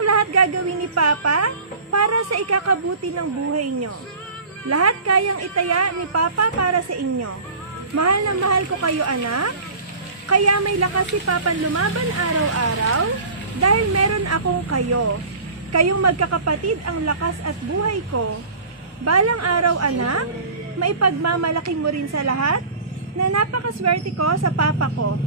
Anak, lahat gagawin ni Papa para sa ikakabuti ng buhay nyo. Lahat kayang itaya ni Papa para sa inyo. Mahal na mahal ko kayo, anak. Kaya may lakas si Papa lumaban araw-araw dahil meron akong kayo. Kayong magkakapatid ang lakas at buhay ko. Balang araw, anak, maipagmamalaki mo rin sa lahat na napakaswerte ko sa Papa ko.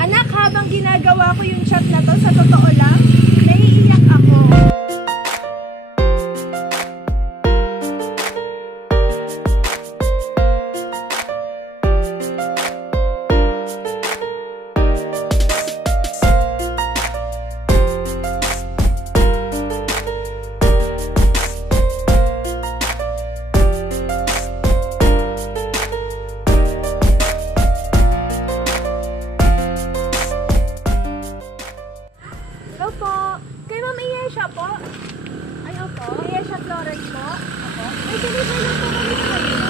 Anak, habang ginagawa ko yung chat na to, sa totoo lang, naiiyak ako. Opo. Kay Ma'am Iyesha po. Ay, opo. Iyesha Florence po. Opo. Ay, deliver lang po kami sa kanila.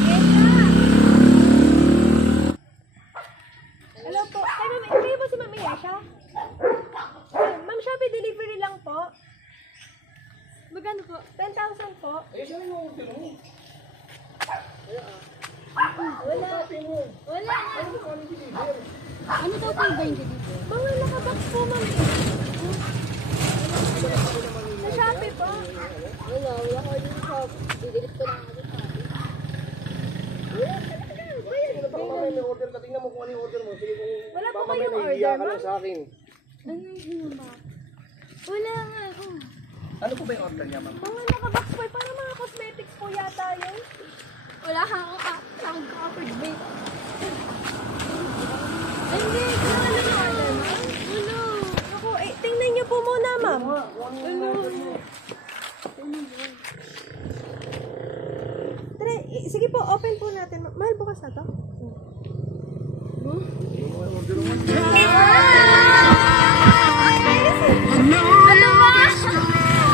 Iyesha! Hello po. Kay Ma'am, kayo po si Ma'am Iyesha? Ma'am, Shopee delivery lang po. Magkano po? 10,000 po. Eh, siya yung order mo. Wala. Wala. Ano ba kung deliver? Ano daw po ba yung deliver? Mga nakabox po, Ma'am. Sa Shopee po. Wala ko yung shop. Didelete ko lang ako sa Wala talaga. Ano ba kung may order ka? Tingnan mo kung ano yung order mo. Sige kung Wala po baka kayong may order, nahihiya ka ma'am? lang sa akin. Ano yung ba? Wala nga. Ano po ba yung order niya, ma'am? Mga nakabox po. Parang mga cosmetics po yata yun. Wala ka ako covered bait. Ay, hindi. Kailangan na yung order, ma'am. Wala. Ako, tingnan niyo po muna, ma'am. Tara, sige po, open po natin. Mahal bukas na to. Ano ba?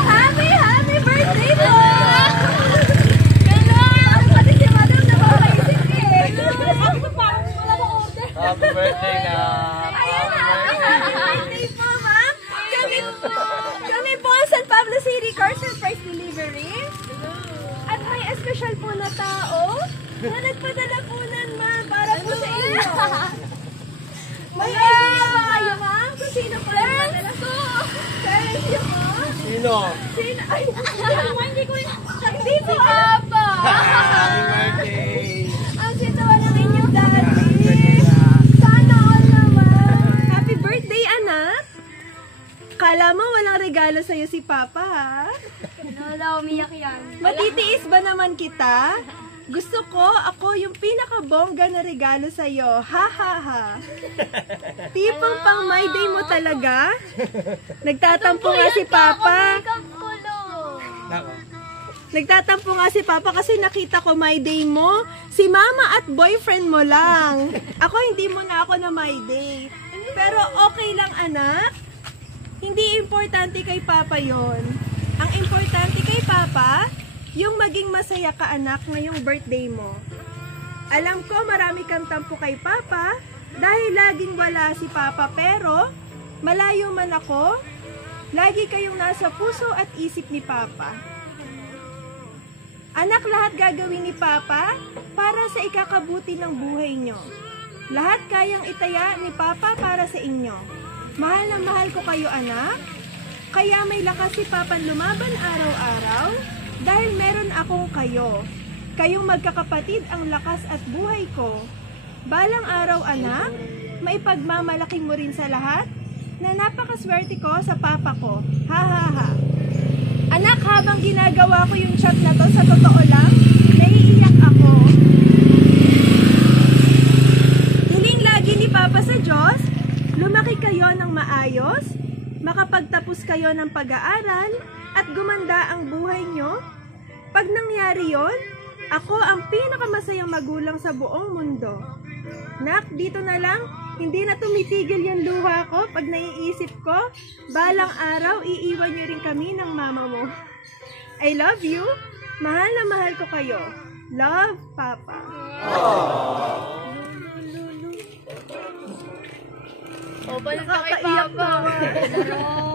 Happy birthday po! Gano'n! Pati si Madam nakakaisip eh. Parang wala na order. Happy birthday na! Ayan na! Happy birthday po, ma'am! Kami po ang San Pablo City Car Surprise Delivery. At may espesyal po na tao na nagpadala po nun, ma'am, para po sa inyo. May idea ba kayo, ma'am? Kung sino po nagpadala? Parents niyo po? Sino? Sino? Ay, Hindi ko hindi po apa! Happy birthday! Ang sitawa ng inyong daddy. Sana all naman. Happy birthday, anak. Kala mo walang regalo sa'yo si Papa, ha? Wala, umiyak yan. Matitiis ba naman kita? Gusto ko ako yung pinakabongga na regalo sa'yo. Ha, ha, ha. Tipong pang my day mo talaga. Nagtatampo nga si Papa. Nagtatampo nga si Papa kasi nakita ko my day mo. Si Mama at boyfriend mo lang. Ako hindi mo na ako na my day. Pero okay lang, anak. Hindi importante kay Papa yon. Ang importante kay Papa, yung maging masaya ka, anak, ngayong birthday mo. Alam ko marami kang tampo kay Papa dahil laging wala si Papa, pero malayo man ako, lagi kayong nasa puso at isip ni Papa. Anak, lahat gagawin ni Papa para sa ikakabuti ng buhay nyo. Lahat kayang itaya ni Papa para sa inyo. Mahal na mahal ko kayo, anak. Kaya may lakas si Papa lumaban araw-araw dahil meron akong kayo. Kayong magkakapatid ang lakas at buhay ko. Balang araw, anak, maipagmamalaki mo rin sa lahat na napakaswerte ko sa Papa ko. Ha, ha, ha. Anak, habang ginagawa ko yung chat na to, sa totoo lang, naiiyak ako. Hiling lagi ni Papa sa Diyos, lumaki kayo ng maayos, makapagtapos kayo ng pag-aaral, at gumanda ang buhay nyo. Pag nangyari yon, ako ang pinakamasayang magulang sa buong mundo. Nak, dito na lang, hindi na tumitigil yung luha ko pag naiisip ko, balang araw iiwan nyo rin kami ng mama mo. I love you. Mahal na mahal ko kayo. Love, Papa. O, palit ka kay Papa.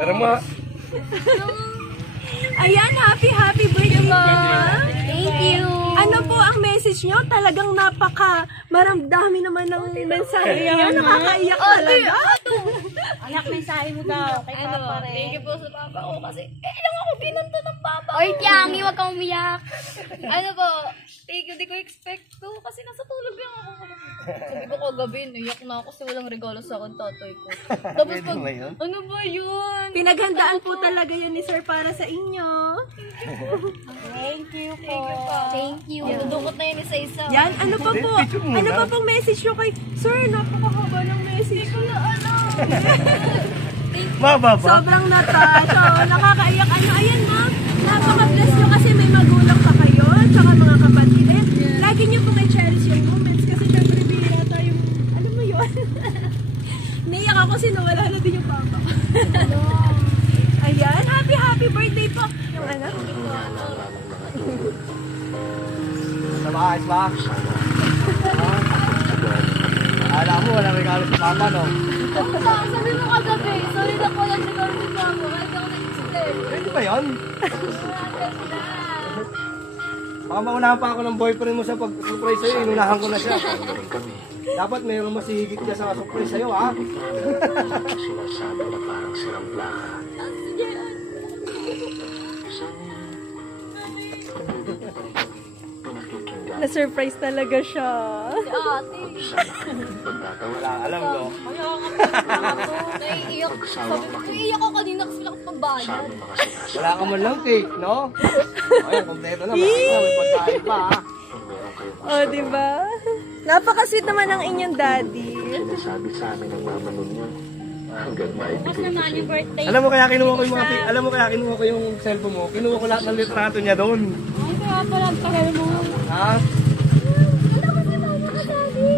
Pero ma, Ayan, happy birthday po. Thank you. Ano po ang message nyo? Talagang maramdami naman ng mensahe yan. Nakakaiyak talaga. Anak, mensahe mo daw kay Papa rin. Thank you po sa Papa ko kasi lang ako pinanto ng Papa ko. Oy, Tiangi, wag kang umiyak. Ano po, thank you, di ko expect to kasi nasa tulog lang ako. Sabi ko kagabi, naiyak na ako kasi walang regalo sa akin tatay ko. Tapos pag, ano ba yun? Pinaghandaan po talaga yan ni Sir para sa inyo. Thank you po. Thank you. Dudukot na yun isa-isa. Yan, ano pa po? Ano pa pong message nyo kay Sir? Napakahaba ng message. mababa. Sobrang nataso. Nakakaiyak. Ayan ma'am. Napaka-bless nyo kasi may magulang pa kayo. Tsaka mga kapatid. Ayan, lagi nyo pong i-cherish yung moments. Kasi syempre bihira tayong, ano mo yun? Naiyak ako kasi nawala na din yung papa. Ayan, happy birthday po. Yung anak. Ayos ba? Alam mo, walang regalo sa papa, no? Sabi mo kagabi, sorry na ko lang regalo ni Papa. Kahit ako na-explain. Pwede ba yun? Baka maunahan pa ako ng boyfriend mo sa pag-surprise sa'yo, inunahan ko na siya. Dapat mayroong mas higit ka sa surprise sa'yo, ha? Sinasabi na parang sirang plaka. Na-surprise talaga siya. Wala, alam ko. Kaya nga po, naiiyak. Sabi ko, naiiyak ako kanina kasi nakapagbayad. Wala ka man lang cake, no? Ayan, kompleto na. May pagkain pa, ha? Oh, diba? Napaka-sweet naman ang inyong daddy. Sinasabi sa amin ng mama ninyo. Hanggang maibigay ko sa'yo. Birthday. Alam mo kaya kinuha ko yung mga alam mo kaya kinuha ko yung cellphone mo. Kinuha ko lahat ng litrato niya doon. Ay, kaya pala ang tagal mo. Ha? Wala ko si Mama na daddy.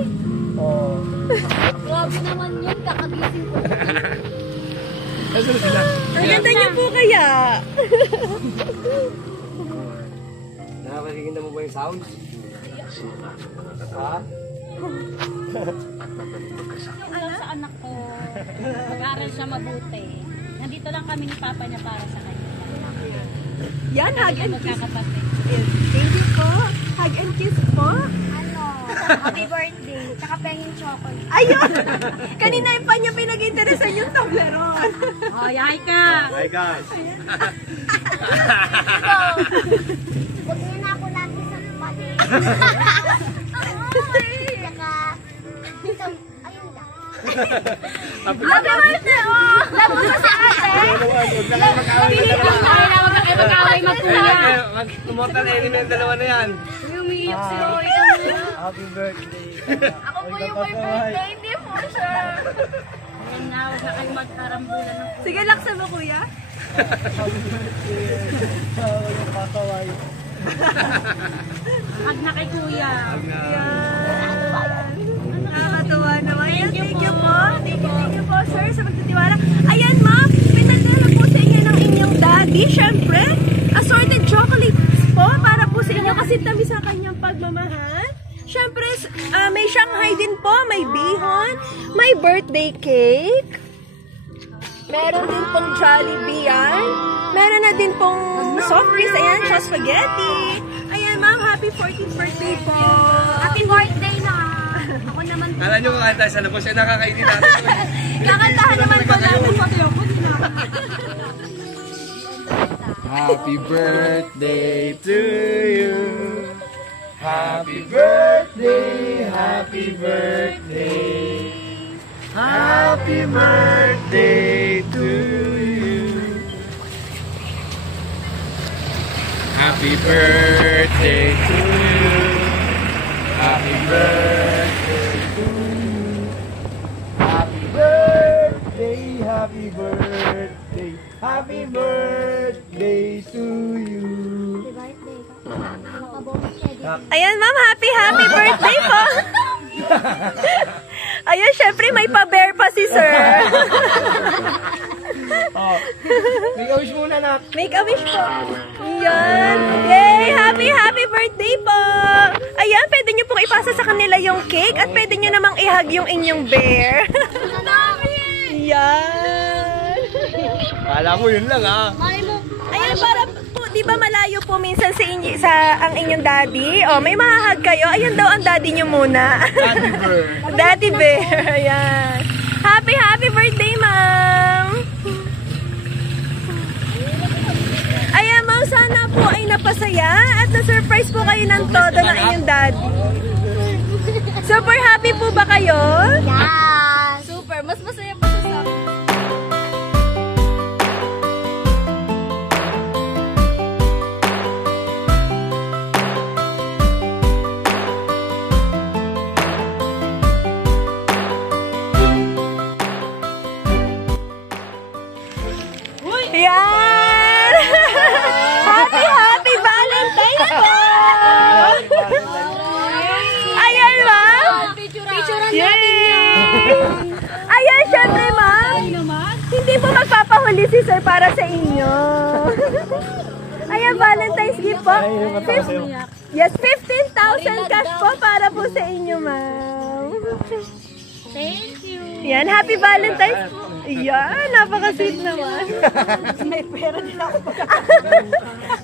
Oo. Grabe naman yun, kakagising ko. Nasaan sila? Ang ganda niyo po kaya. Nakakakingin mo ba yung sounds? Ha? Sa anak ko, mag-aaral siya mabuti. Nandito lang kami ni Papa niya para sa kanya. Yan, hug and kiss. Magkakapatid. Thank you po. Hug and kiss po. Happy birthday, tsaka penging chocolate. Ayun! Kanina yung pa niya pinag-interesan yung Toblerone. Oh, yay ka! Hi guys. Huwag niyo na ako lagi sa pati. Tsaka, ayun lang. Happy birthday! Oh! Labo ka sa ate! Pinitin tayo na wag kayo mag-away magkuya. Immortal enemy ang dalawa na yan. Umiiyak si Roy. Happy birthday. Ako po yung may birthday, hindi po siya. Ayun na, wag na kayo magkarambulan ng Sige, laksan mo kuya. hug na kay kuya. Nakakatuwa naman. Thank you po. Thank you po, sir, sa pagtitiwala. Ayan, ma'am. Pinadala po sa inyo ng inyong daddy. Siyempre, assorted chocolates po para po sa inyo kasi tabi sa kanyang pagmamahal. Siyempre, may Shanghai din po, may bihon, may birthday cake. Meron din pong Jollibee yan. Meron na din pong soft drinks. Ayan, siya spaghetti. Ayan, ma'am, happy 14th birthday po. Happy birthday na. Ako naman po. Kala nyo kakanta sa labas, siya nakakainin natin. Kakantahan naman po natin po kayo. Happy birthday to you. Happy birthday, happy birthday. Happy birthday to you. Happy birthday to you. Happy birthday to you. Happy birthday, happy birthday. Happy birthday to you. Ayan, ma'am, happy birthday po. Ayan, syempre may pa-bear pa si sir. Oh. Make a wish muna na. Make a wish po. Ayan. Yay! Happy birthday po. Ayan, pwede nyo pong ipasa sa kanila yung cake at pwede nyo namang i-hug yung inyong bear. Kala mo yun lang ah. Mali mo. Ayan, para po, di ba malayo po minsan sa ang inyong daddy? O, may mahahag kayo. Ayan daw ang daddy nyo muna. Daddy Bear. Daddy Bear. Ayan. Happy birthday, ma'am. Ayan, ma'am, sana po ay napasaya at na-surprise po kayo ng todo ng inyong daddy. Super happy po ba kayo? Yeah! Super! Mas masaya pa siya sa akin. Yan! Happy Valentine's po! Ayan, ma'am! Picturean Yay! natin yan! Ayan, syempre, ma'am! Hindi po magpapahuli si sir para sa inyo. Ayan, Valentine's gift po. Yes, 15,000 cash po para po sa inyo, ma'am. Thank you! Yan, happy Valentine's po. Yan, napaka-sweet naman. May pera din ako.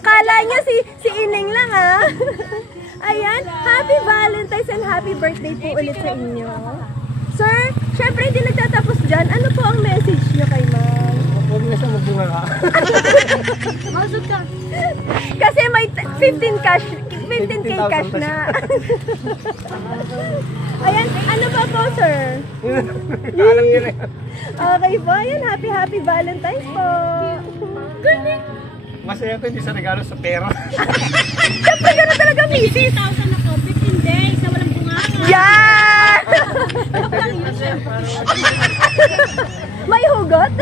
Kala niya si Ineng lang, ah. Ayan, happy Valentine's and happy birthday po ulit sa inyo. Sir, syempre hindi nagtatapos dyan. Ano po ang message niyo kay ma'am? Huwag na siya magbunga ka. Masod ka! Kasi may 15K cash na. Ayan, ano pa po, sir? Alam niya na yun. Okay po, ayan, happy Valentine's po. Galing. Masaya ko hindi sa regalo sa pera. Siyempre, gano'n talaga, misis. 15,000 ako, 15 days na walang bunganga. Yan! May hugot?